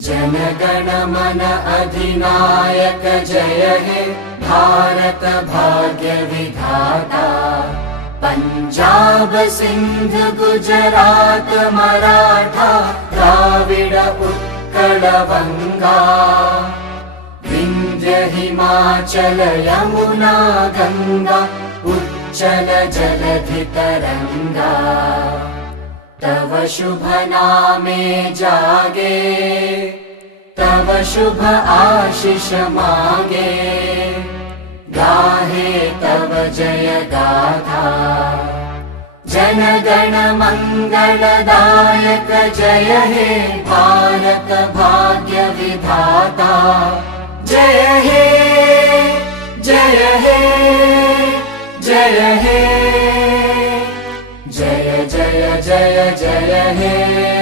जनगण मन अधिनायक जय हे भारत भाग्य विधाता। पंजाब सिंध गुजरात मराठा द्राविड उत्कल बंगा। विंध्य हिमाचल यमुना गंगा उच्चल जलधि तरंगा। तव शुभ नामे जागे तव शुभ आशीष मागे। गाहे तव जय गाथा जनगण मंगलदायक जय हे भारत भाग्य विधाता। जय हे जय हे जय हे जय जय जय जय हे।